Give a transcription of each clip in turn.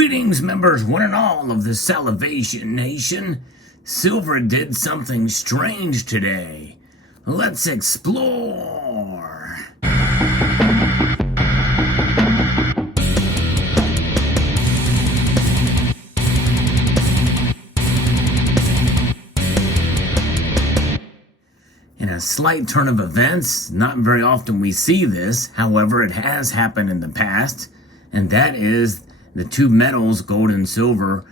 Greetings, members, one and all of the Salivation Nation. Silver did something strange today. Let's explore. In a slight turn of events, not very often we see this, however, it has happened in the past, and that is the two metals, gold and silver,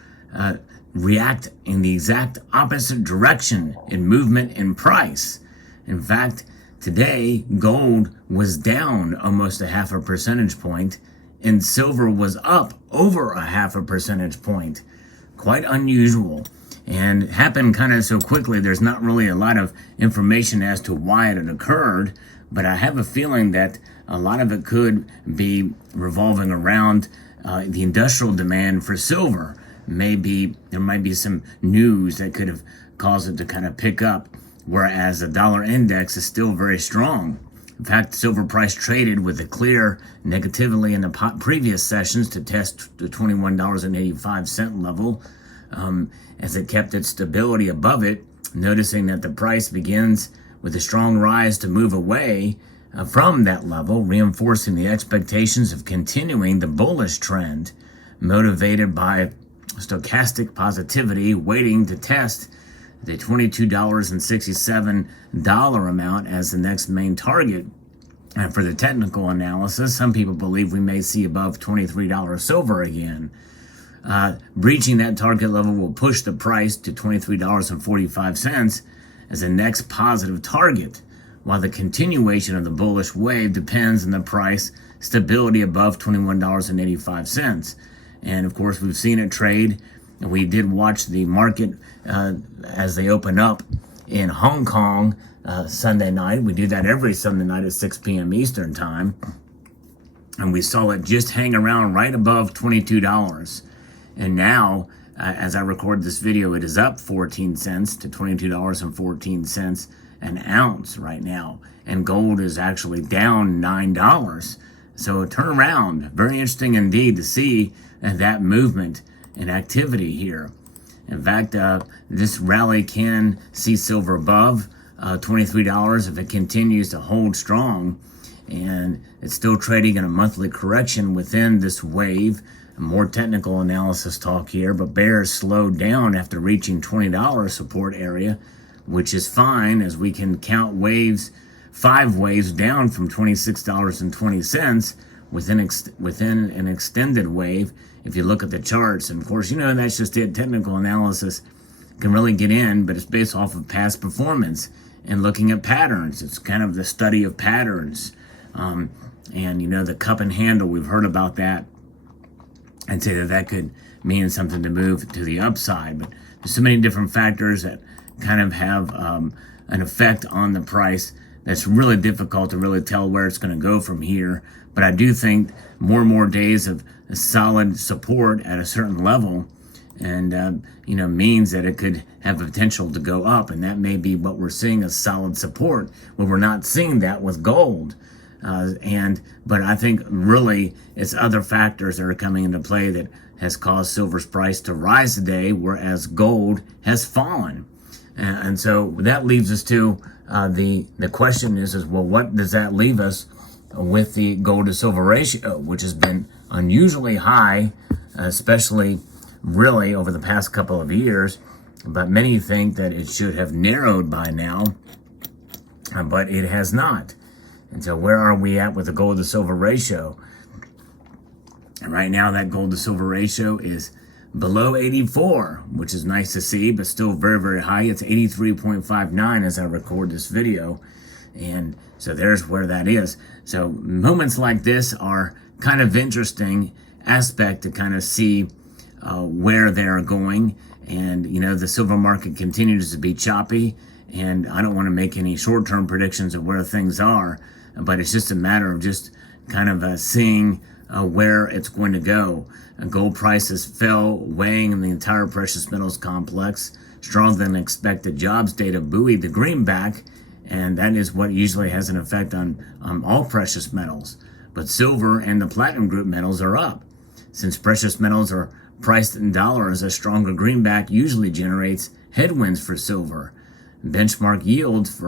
react in the exact opposite direction in movement and price. In fact, today, gold was down almost a half a percentage point, and silver was up over a half a percentage point. Quite unusual, and happened kind of so quickly, there's not really a lot of information as to why it had occurred, but I have a feeling that a lot of it could be revolving around the industrial demand for silver. Maybe there might be some news that could have caused it to kind of pick up, whereas the dollar index is still very strong. In fact, silver price traded with a clear negatively in the previous sessions to test the $21.85 level as it kept its stability above it, noticing that the price begins with a strong rise to move away from that level, reinforcing the expectations of continuing the bullish trend, motivated by stochastic positivity, waiting to test the $22.67 amount as the next main target. And for the technical analysis, some people believe we may see above $23 silver again. Breaching that target level will push the price to $23.45 as the next positive target, while the continuation of the bullish wave depends on the price stability above $21.85. And of course, we've seen it trade, and we did watch the market as they open up in Hong Kong Sunday night. We do that every Sunday night at 6 p.m. Eastern time. And we saw it just hang around right above $22. And now, as I record this video, it is up 14 cents to $22.14 an ounce right now. And gold is actually down $9. So a turnaround. Very interesting indeed to see that movement and activity here. In fact, this rally can see silver above $23 if it continues to hold strong. And it's still trading in a monthly correction within this wave. More technical analysis talk here, but bears slowed down after reaching $20 support area, which is fine as we can count waves, 5 waves down from $26.20 within an extended wave if you look at the charts. And of course, you know, that's just it. Technical analysis can really get in, but it's based off of past performance and looking at patterns. It's kind of the study of patterns. And you know, the cup and handle, we've heard about that. I'd say that could mean something to move to the upside, but there's so many different factors that kind of have an effect on the price that's really difficult to really tell where it's going to go from here. But I do think more and more days of solid support at a certain level and you know, means that it could have potential to go up, and that may be what we're seeing as solid support, where we're not seeing that with gold. But I think really it's other factors that are coming into play that has caused silver's price to rise today, whereas gold has fallen. And so that leaves us to the question is well, what does that leave us with the gold to silver ratio, which has been unusually high, especially really over the past couple of years. But many think that it should have narrowed by now, but it has not. And so where are we at with the gold to silver ratio? And right now that gold to silver ratio is below 84, which is nice to see, but still very, very high. It's 83.59 as I record this video. And so there's where that is. So moments like this are kind of interesting aspect to kind of see where they're going. And, you know, the silver market continues to be choppy, and I don't want to make any short-term predictions of where things are, but it's just a matter of just kind of seeing where it's going to go. Gold prices fell, weighing in the entire precious metals complex. Stronger than expected jobs data buoyed the greenback, and that is what usually has an effect on all precious metals. But silver and the platinum group metals are up. Since precious metals are priced in dollars, a stronger greenback usually generates headwinds for silver. Benchmark yields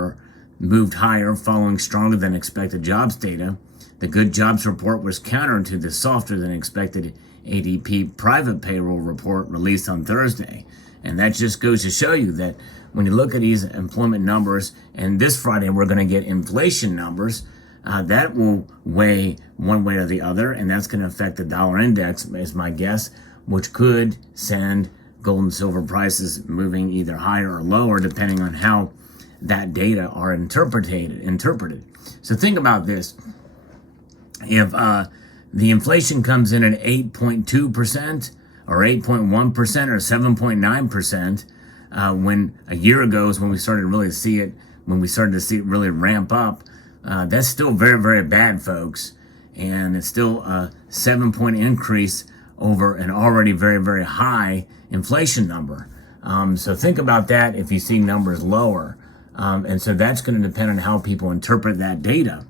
moved higher following stronger than expected jobs data. The good jobs report was counter to the softer than expected ADP private payroll report released on Thursday. And that just goes to show you that when you look at these employment numbers, and this Friday we're going to get inflation numbers, that will weigh one way or the other, and that's going to affect the dollar index, is my guess, which could send gold and silver prices moving either higher or lower, depending on how that data are interpreted. So think about this. If the inflation comes in at 8.2% or 8.1% or 7.9%, when a year ago is when we started to really see it, really ramp up, that's still very, very bad, folks. And it's still a 7-point increase over an already very, very high inflation number. So think about that if you see numbers lower. And so that's going to depend on how people interpret that data,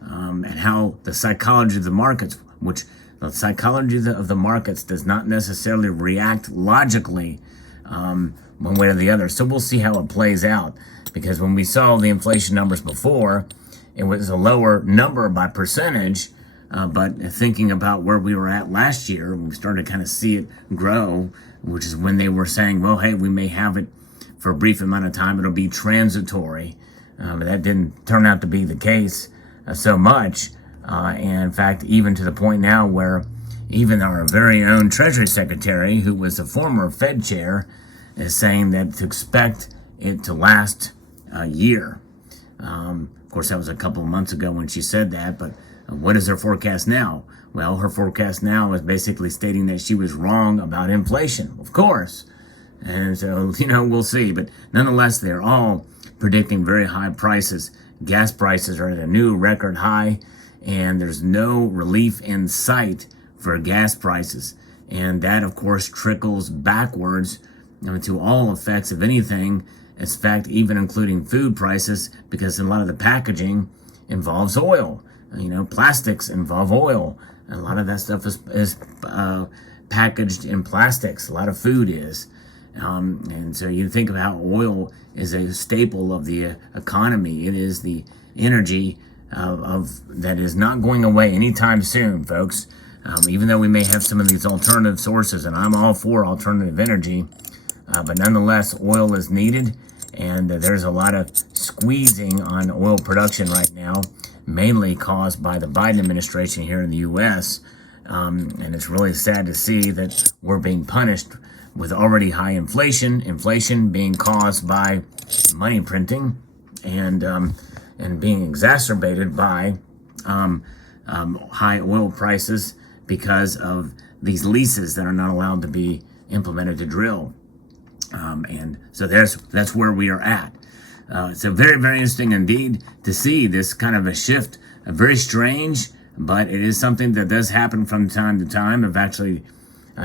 and how the psychology of the markets, which the psychology of the markets does not necessarily react logically one way or the other. So we'll see how it plays out, because when we saw the inflation numbers before, it was a lower number by percentage, but thinking about where we were at last year, we started to kind of see it grow, which is when they were saying, well, hey, we may have it for a brief amount of time. It'll be transitory. But that didn't turn out to be the case so much. And in fact, even to the point now where even our very own Treasury Secretary, who was the former Fed chair, is saying that to expect it to last a year. Of course, that was a couple of months ago when she said that, but what is her forecast now? Well, her forecast now is basically stating that she was wrong about inflation, of course. And so, we'll see. But nonetheless, they're all predicting very high prices. Gas prices are at a new record high, and there's no relief in sight for gas prices. And that, of course, trickles backwards to all effects of anything. In fact, even including food prices, because a lot of the packaging involves oil. Plastics involve oil. And a lot of that stuff is packaged in plastics. A lot of food is. And so you think of how oil is a staple of the economy. It is the energy that is not going away anytime soon, folks. Even though we may have some of these alternative sources, and I'm all for alternative energy, but nonetheless, oil is needed, and there's a lot of squeezing on oil production right now, mainly caused by the Biden administration here in the U.S., and it's really sad to see that we're being punished with already high inflation being caused by money printing, and being exacerbated by high oil prices because of these leases that are not allowed to be implemented to drill. And so that's where we are at. So very, very interesting indeed to see this kind of a shift. Very strange, but it is something that does happen from time to time. I've actually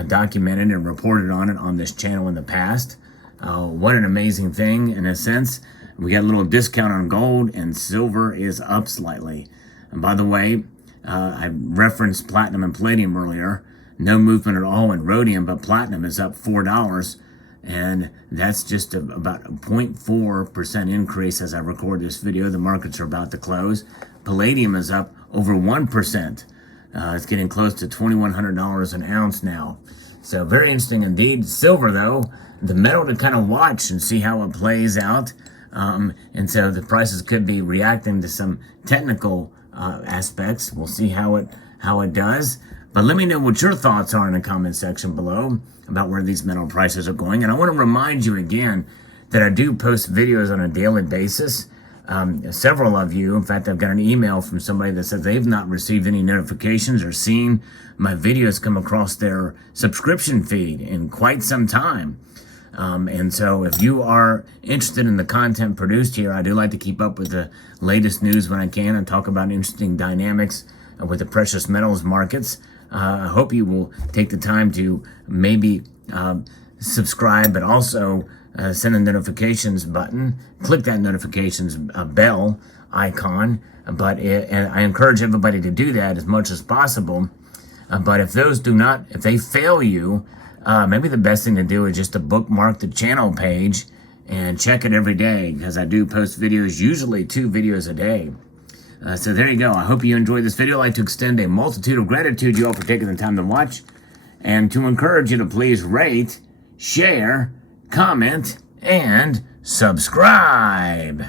documented and reported on it on this channel in the past. What an amazing thing, in a sense. We got a little discount on gold, and silver is up slightly. And by the way, I referenced platinum and palladium earlier. No movement at all in rhodium, but platinum is up $4. And that's just about a 0.4% increase as I record this video. The markets are about to close. Palladium is up over 1%. It's getting close to $2,100 an ounce now. So very interesting indeed. Silver, though, the metal to kind of watch and see how it plays out. And so the prices could be reacting to some technical aspects. We'll see how it does. But let me know what your thoughts are in the comment section below about where these metal prices are going. And I want to remind you again that I do post videos on a daily basis. Several of you, in fact, I've got an email from somebody that says they've not received any notifications or seen my videos come across their subscription feed in quite some time. And so if you are interested in the content produced here, I do like to keep up with the latest news when I can and talk about interesting dynamics with the precious metals markets. I hope you will take the time to maybe subscribe, but also send a notifications button. Click that notifications bell icon. But I encourage everybody to do that as much as possible, But if those do not, if they fail you, maybe the best thing to do is just to bookmark the channel page and check it every day, because I do post videos, usually 2 videos a day. So there you go. I hope you enjoyed this video. I'd like to extend a multitude of gratitude to you all for taking the time to watch, and to encourage you to please rate, share, comment, and subscribe.